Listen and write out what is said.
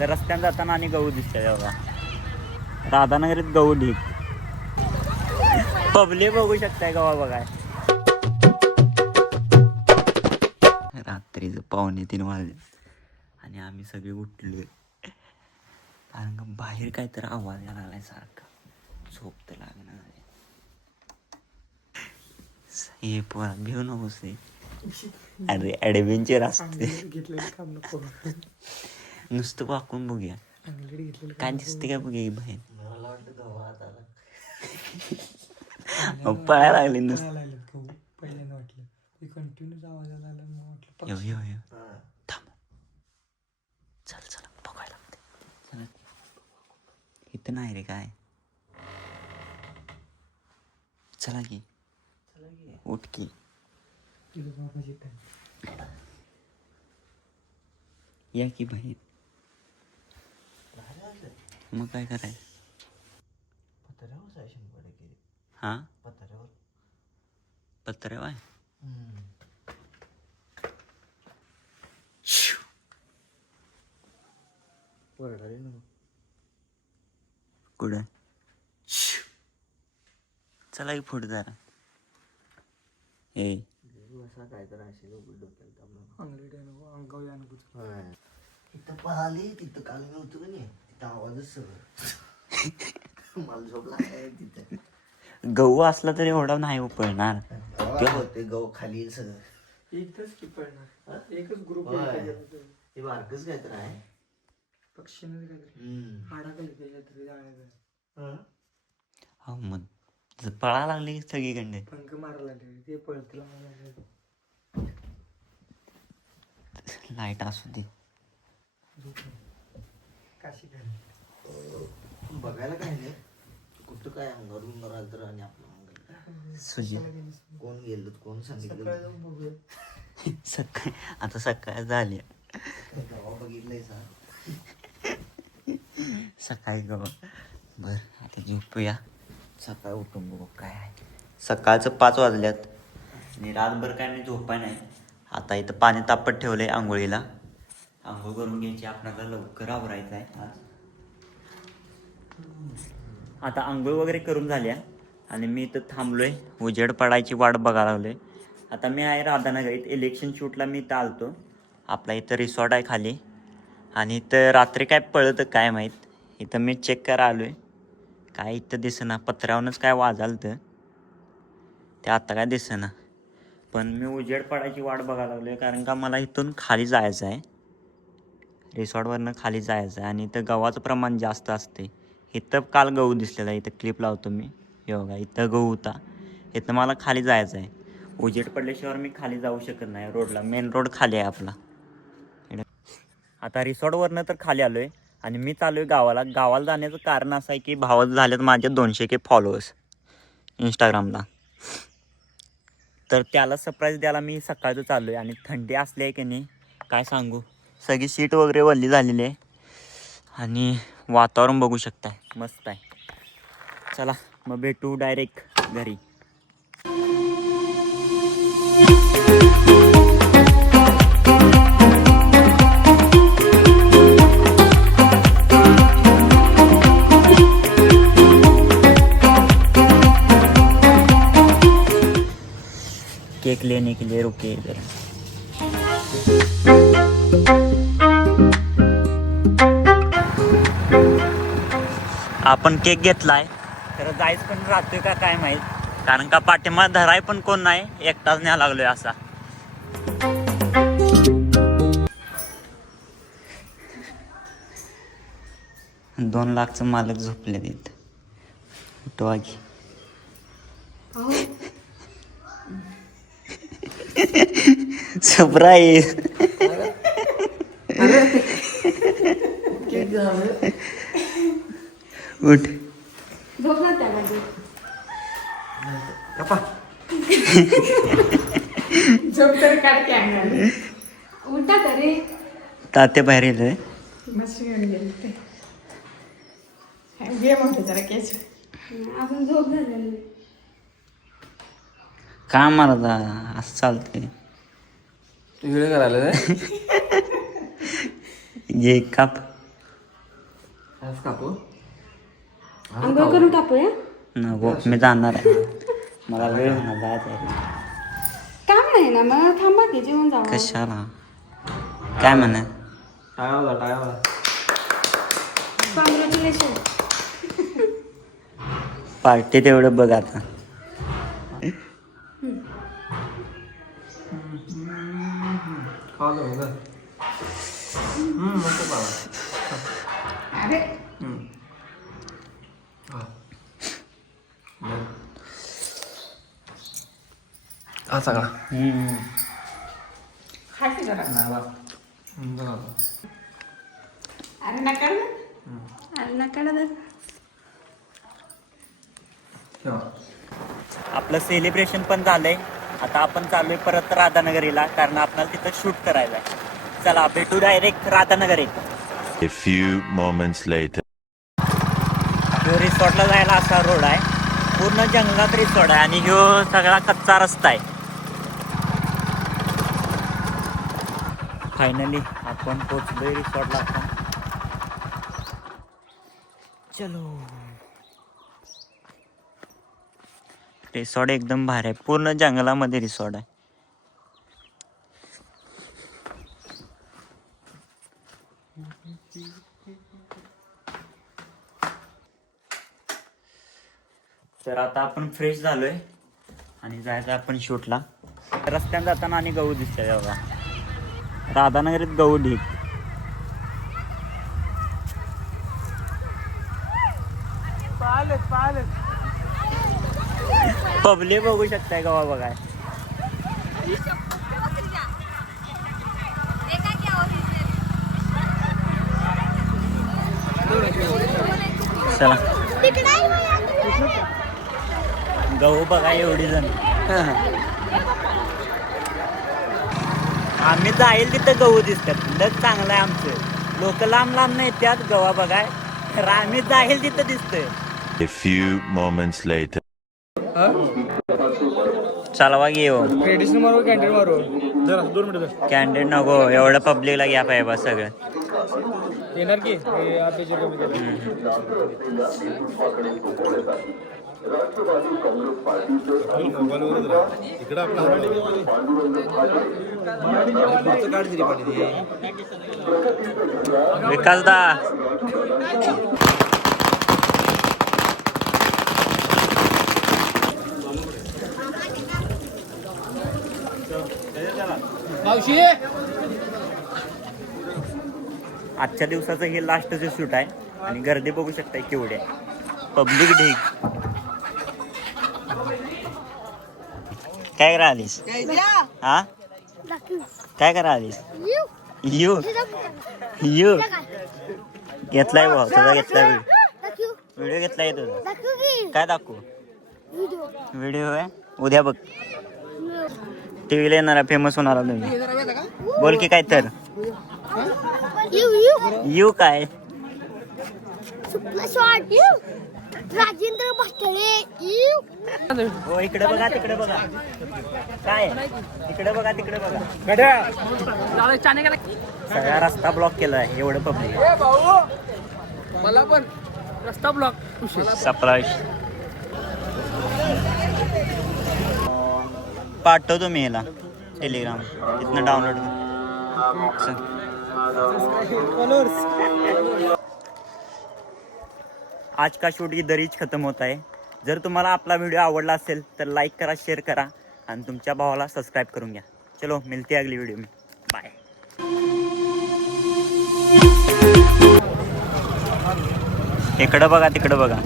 तर रस्त्याने जाताना आणि गहू दिसतंय बघा. राधानगरीत गहू ढीक. पब्लिक बघू शकताय गव्हा बघाय. रात्रीचं 2:45 वाजले आणि आम्ही सगळे उठलोय. कारण का बाहेर काहीतरी आवाज यायला लागलाय सारखा. झोप तर लागणार आहे. हे पोरा भिऊ नकोस रे. अरे ॲडव्हेंचर असते. नुसतं वाकून बघूया काय दिसते काय बघूया बाहेर. पळायला लागले नुसतं. थांब चल चल बघायला चला. इथं नाही रे काय. चला की उठ की. या की बाहेर. मग काय करायचं. हा पत्र्यावर आहे. कुठं चला की पुढे जरा. ए तिथं पळाली तिथं काल मी होतो का नाही तिथं आवाजच सगळं मला झोप लागलाय तिथं. गहू असला तरी एवढा नाही पळणार. ते गहू खाली सगळं एकच की पडणार. एकच ग्रुप ते बारकच काय तर आहे. पक्षीने काहीतरी हाडाखाली काहीतरी जाण्याचं. हो मग पळा लागली सगळीकडे. पंख मारायला लागले ते पळतील. लाईट असू दे. काशी बघायला काय नाही कुठं काय अंगावर बिंगावर आलं तर आणि आपलं सुजी कोण गेलं कोण सांगितलं बघूया. सकाळी आता सकाळ झाली. गावा बघितलंय सा सकाळी गं बरं आता झोपूया. सकाळी उठून बघू काय आहे. सकाळचं 5 वाजल्यात आणि रातभर काय मी झोपाय नाही. आता इथं पाणी तापत ठेवलं आहे आंघोळीला. आंघोळ करून घ्यायची. आपल्याला लवकर आवरायचं आहे आज. आता आंघोळ वगैरे करून झाल्या आणि मी इथं थांबलोय. उजेड पडायची वाट बघायला लागलोय. आता मी आहे राधानगरीत. इलेक्शन शूटला मी इथं आलतो. आपला इथं रिसॉर्ट आहे खाली आणि इथं रात्री काय पळतं काय माहीत. इथं मी चेक करा आलो आहे. काय इथं दिसेना. पत्र्यावरूनच काय वाजालतं ते आता काय दिसेना. पण मी उजेड पडायची वाट बघायला लागलो आहे कारण का मला इथून खाली जायचं आहे. रिसॉर्टवरनं खाली जायचं आहे आणि इथं गव्हाचं प्रमाण जास्त असते. इथं काल गहू दिसलेला. इथं क्लिप लावतो मी. हे बघा इथं गहू होता. इथं मला खाली जायचं आहे. उजेड पडल्याशिवाय मी खाली जाऊ शकत नाही. रोडला मेन रोड खाली आहे आपला. आता रिसॉर्टवरनं तर खाली आलो आहे आणि मी चालू आहे गावाला. गावाला जाण्याचं कारण असं आहे की भावाचं झालेत माझे 200K फॉलोअर्स इंस्टाग्रामला. तर त्याला सरप्राईज द्यायला मी सकाळचं चाललो आहे आणि थंडी असली आहे की नाही काय सांगू. सगळी सीट वगैरे वल्ली झालेली आहे आणि वातावरण बघू शकताय मस्त आहे. चला मग भेटू डायरेक्ट घरी. केक लेने के लिए रुके इधर. आपण केक घेतलाय तर जायच पण राहतोय का काय माहित. कारण का पाठीमा धराय पण कोण नाही. एकटाच न्याय लागलोय असा. $2 लाखचं मालक झोपले तिथं. उठवा की. सरप्राईज. उठ झोप तर काढते अंगाने. उठा तरी. तात्या बाहेर येतोय. मस्त घेऊन गेले ते. गेम होते जरा केस. आपण झोप झालेली. का मारता असं चालतंय. व्हिडिओ करायला घे काप. आज कापू आंघोळ करून कापूया. नको मी जाणार आहे. मला वेळ होणार जायचं आहे. काम नाही ना मग थांबा की जेवण जावं. कशाला काय म्हणा टाळावा कॉंग्रॅच्युलेशन. पार्टी तेवढं बघ आता. अरे हा सगळा खायचं जरा. अरे नका ना. अरे नका ना तर. आपलं सेलिब्रेशन पण झालंय. आता आपण चाललोय परत राधानगरीला, कारण आपल्याला तिथं शूट करायला आहे. चला भेटू direct राधानगरीत. A few moments later. ह्यो रिसॉर्टला जायला असा रोड आहे, पूर्ण जंगलात रिसॉर्ट आहे आणि ह्यो सगळा कच्चा रस्ता आहे. फायनली आपण पोचलोय रिसॉर्टला. आता चलो. रिसॉर्ट एकदम भारी आहे, पूर्ण जंगलामध्ये रिसॉर्ट आहे. तर आता आपण फ्रेश झालोय आणि जायचं आपण शूटला. रस्त्याने जाताना आणि गहू दिसतंय बघा. राधानगरीत गहू ढीक. पब्लिक बघू शकताय गव्हा बघाय. चला गहू बघा एवढी जण. आम्ही जाईल तिथं गहू दिसतात. लग चांगलं आहे आमचं. लोक लांब लांब नाही त्यात गव्हा बघाय, तर आम्ही जाईल तिथं दिसतंय. A few moments later. चालवा घे हो. ट्रेडिशनल मारू कॅन्टीन मारू जरा 2 मिनिटं कॅन्टीन नको, एवढं पब्लिकला घ्या पाहिजे बा सगळं. येणार की हे आपले कमी केलं. विकास दा मावशी आजच्या दिवसाचं हे लास्टचं शूट आहे आणि गर्दी बघू शकताय केवढी आहे. पब्लिक ढीक. काय करा आलीस? हा काय करा आलीस? यू यू घेतलाय भाऊ तुझा, घेतलाय व्हिडिओ घेतलाय तुझा. काय दाखवू? व्हिडिओ आहे उद्या बघ. टीव्हीला येणारा फेमस होणारा तुम्ही. बोल की काय तर. यू काय? राजेंद्र भाटले. हो इकडे बघा तिकडे बघा. काय इकडे बघा तिकडे बघा. सगळा रस्ता ब्लॉक केलाय एवढं पब्लिक. मला पण रस्ता ब्लॉक. सरप्राईज पाठवतो मी ह्याला टेलिग्राम, इथनं डाउनलोड कर. आज का शूट इधर हीच खत्म होता है. जर तुम्हाला आपला व्हिडिओ आवडला असेल तर लाईक करा, शेअर करा आणि तुमच्या भावाला सबस्क्राईब करून घ्या. चलो मिलते अगली व्हिडिओ में. बाय. इकडं बघा तिकडं बघा.